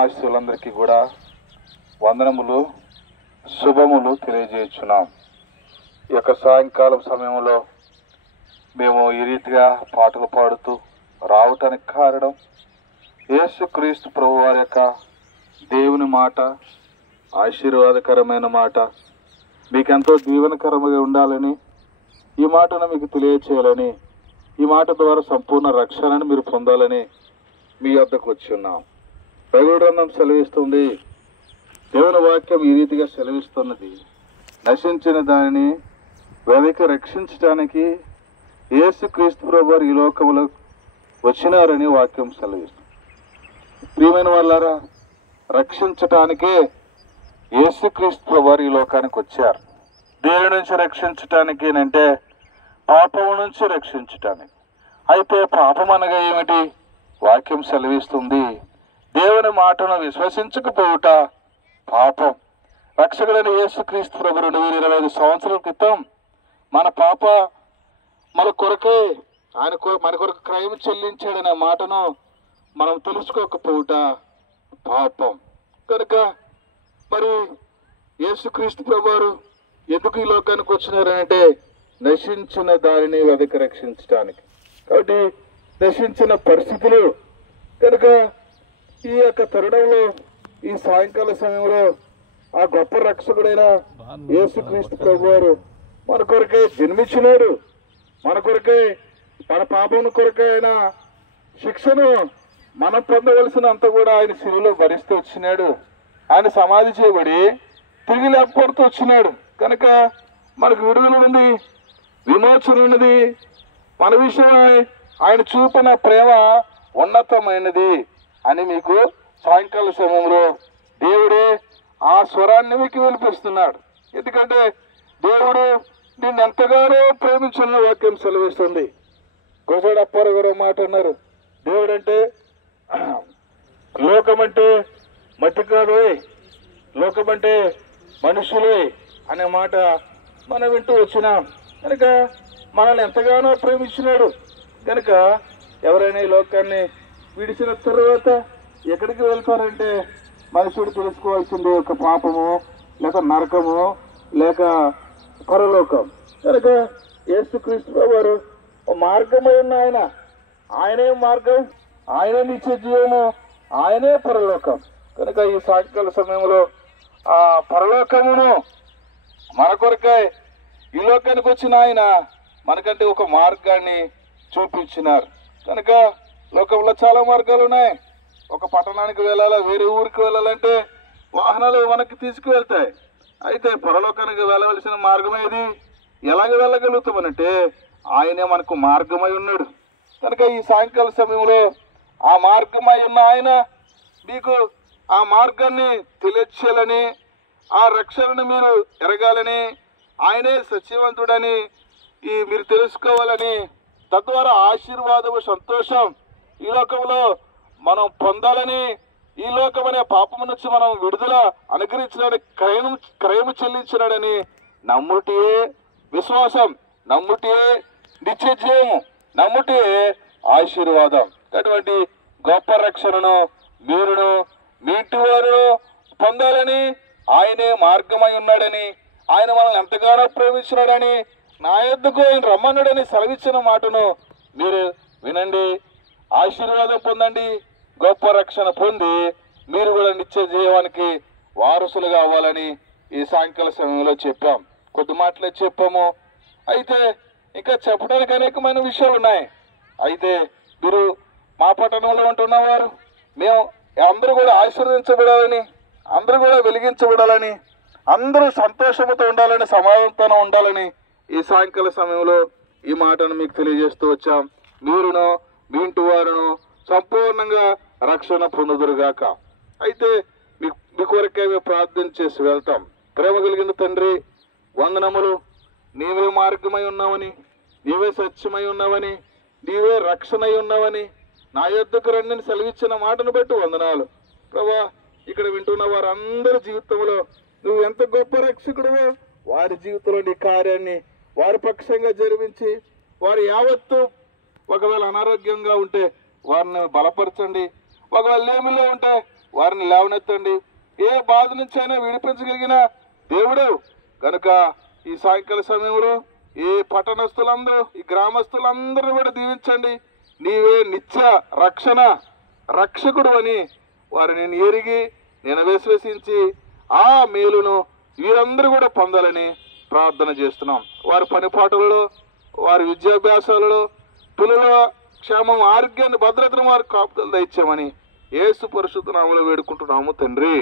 ఆశీస్సులందరికీ కూడా వందనములు శుభములు తెలియజేస్తున్నాం. ఈ యొక్క సాయంకాలం సమయంలో మేము ఈ రీతిగా పాటలు పాడుతూ రావటానికి కారణం యేసుక్రీస్తు ప్రభు వారి యొక్క దేవుని మాట, ఆశీర్వాదకరమైన మాట మీకెంతో దీవెనకరముగా ఉండాలని, ఈ మాటను మీకు తెలియచేయాలని, ఈ మాట ద్వారా సంపూర్ణ రక్షణను మీరు పొందాలని మీ వద్దకు వచ్చి ఉన్నాం. బైబిల్ గ్రంథం సెలవిస్తుంది, దేవుని వాక్యం ఈ రీతిగా సెలవిస్తున్నది, నశించిన దానిని వెదకి రక్షించడానికి యేసుక్రీస్తు ప్రభువారు ఈ లోకంలో వచ్చినారని వాక్యం సెలవిస్తుంది. ప్రియమైన వాళ్ళారా, రక్షించటానికే యేసుక్రీస్తు ప్రభువారు ఈ లోకానికి వచ్చారు. దేని నుంచి రక్షించటానికి అంటే పాపం నుంచి రక్షించటానికి. అయితే పాపం అనగా ఏమిటి? వాక్యం సెలవిస్తుంది, దేవుని మాటను విశ్వసించకపోవుట పాపం. రక్షకుడైన యేసుక్రీస్తు ప్రభు 2025 సంవత్సరాల క్రితం మన కొరకే మన కొరకు క్రయం చెల్లించాడనే మాటను మనం తెలుసుకోకపోవుట పాపం. కనుక మరి యేసుక్రీస్తు ప్రభువారు ఎందుకు ఈ లోకానికి వచ్చినారంటే నశించిన దానిని వెదకి రక్షించడానికి. కాబట్టి నశించిన పరిస్థితులు కనుక ఈ యొక్క తరుణంలో ఈ సాయంకాల సమయంలో ఆ గొప్ప రక్షకుడైన యేసుక్రీస్తు ప్రభువారు మన కొరకే జన్మించినాడు. మన కొరకే, మన పాపం కొరకే ఆయన శిక్షను మనం పొందవలసినంత కూడా ఆయన శిలువలో భరిస్తూ వచ్చినాడు. ఆయన సమాధి చేయబడి తిరిగి లేకపోతూ వచ్చినాడు. కనుక మనకు విడుదల ఉంది, విమోచన ఉన్నది. మన విషయమై ఆయన చూపిన ప్రేమ ఉన్నతమైనది అని మీకు సాయంకాల సమయంలో దేవుడే ఆ స్వరాన్ని మీకు వినిపిస్తున్నాడు. ఎందుకంటే దేవుడు నిన్ను ఎంతగానో ప్రేమించిన వాక్యం సెలవిస్తుంది. గొజడ అప్పారావు గారు మాట అన్నారు, దేవుడంటే లోకమంటే మట్టి కాదు, లోకమంటే మనుషులే అనే మాట మనం వింటూ వచ్చినాం. కనుక మనల్ని ఎంతగానో ప్రేమించినాడు. కనుక ఎవరైనా ఈ లోకాన్ని విడిచిన తర్వాత ఎక్కడికి వెళ్తారంటే మనుషుడు తెలుసుకోవాల్సింది ఒక పాపము, లేక నరకము, లేక పరలోకం. కనుక యేసుక్రీస్తు ప్రభువారు మార్గమై ఉన్న ఆయనే మార్గం, ఆయనే నిత్య జీవము, ఆయనే పరలోకం. కనుక ఈ సాయంకాల సమయంలో ఆ పరలోకమును మన కొరకై ఈ లోకానికి వచ్చిన ఆయన మనకంటే ఒక మార్గాన్ని చూపించినారు. కనుక లోకంలో చాలా మార్గాలు ఉన్నాయి. ఒక పట్టణానికి వెళ్ళాలా, వేరే ఊరికి వెళ్ళాలంటే వాహనాలు మనకి తీసుకువెళ్తాయి. అయితే పరలోకానికి వెళ్ళవలసిన మార్గం ఏది? ఎలాగ వెళ్ళగలుగుతామనంటే ఆయనే మనకు మార్గమై ఉన్నాడు. కనుక ఈ సాయంకాల సమయంలో ఆ మార్గమై ఉన్న ఆయన మీకు ఆ మార్గాన్ని తెలియచేయాలని, ఆ రక్షణను మీరు ఎరగాలని, ఆయనే సత్యవంతుడని మీరు తెలుసుకోవాలని, తద్వారా ఆశీర్వాదము, సంతోషం ఈ లోకంలో మనం పొందాలని, ఈ లోకం అనే పాపము నుంచి మనం విడుదల అనుగ్రహించినాడు, క్రయము చెల్లించినాడని నమ్ముటే విశ్వాసం, నమ్ముటే నిత్య జీవము, నమ్ముటే ఆశీర్వాదం. అటువంటి గొప్ప రక్షణను మీరును మీ ఇంటి వారు పొందాలని, ఆయనే మార్గమై ఉన్నాడని, ఆయన మనల్ని ఎంతగానో ప్రేమించినాడని, నా యొద్దకు ఆయన రమ్మన్నాడని సెలవిచ్చిన మాటను మీరు వినండి, ఆశీర్వాదం పొందండి, గొప్ప రక్షణ పొంది మీరు కూడా నిత్య జీవానికి వారసులుగా అవ్వాలని ఈ సాయంకాల సమయంలో చెప్పాం. కొద్ది మాటలే చెప్పాము. అయితే ఇంకా చెప్పడానికి అనేకమైన విషయాలు ఉన్నాయి. అయితే మీరు మా పట్టణంలో ఉంటున్నవారు మేము అందరూ కూడా ఆశీర్వదించబడాలని, అందరూ కూడా వెలిగించబడాలని, అందరూ సంతోషంతో ఉండాలని, సమాధానంతో ఉండాలని ఈ సాయంకాల సమయంలో ఈ మాటను మీకు తెలియజేస్తూ వచ్చాం. మీరును మీ ఇంటి వారును సంపూర్ణంగా రక్షణ పొందుదురుగాక. అయితే మీ కొరకే మేము ప్రార్థన చేసి వెళ్తాం. ప్రేమ కలిగిన తండ్రి, వందనములు. నీవే మార్గమై ఉన్నావని, నీవే సత్యమై ఉన్నావని, నీవే రక్షణై ఉన్నావని, నా యొద్దకు రండిని సెలవిచ్చిన మాటను బట్టి వందనాలు ప్రభా. ఇక్కడ వింటున్న వారందరి జీవితంలో నువ్వు ఎంత గొప్ప రక్షకుడువో వారి జీవితంలో నీ కార్యాన్ని వారి పక్షంగా జరిపించి, వారు యావత్తు ఒకవేళ అనారోగ్యంగా ఉంటే వారిని బలపరచండి, ఒకవేళ లేమిలో ఉంటే వారిని లేవనెత్తండి. ఏ బాధ నుంచి అయినా విడిపించగలిగిన దేవుడు కనుక ఈ సాయంకాల సమయంలో ఈ పట్టణస్తులందరూ ఈ గ్రామస్తులందరూ కూడా దీవించండి. నీవే నిత్య రక్షకుడు అని వారిని నేను ఎరిగి నేను విశ్వసించి ఆ మేలును వీరందరూ కూడా పొందాలని ప్రార్థన చేస్తున్నాం. వారి పనిపాటులలో, వారి విద్యాభ్యాసాలలో, పిల్లల క్షేమం, ఆరోగ్యాన్ని, భద్రతను వారి కాపుదలు దయచేయమని యేసు పరిశుద్ధ నామములో వేడుకుంటున్నాము తండ్రి.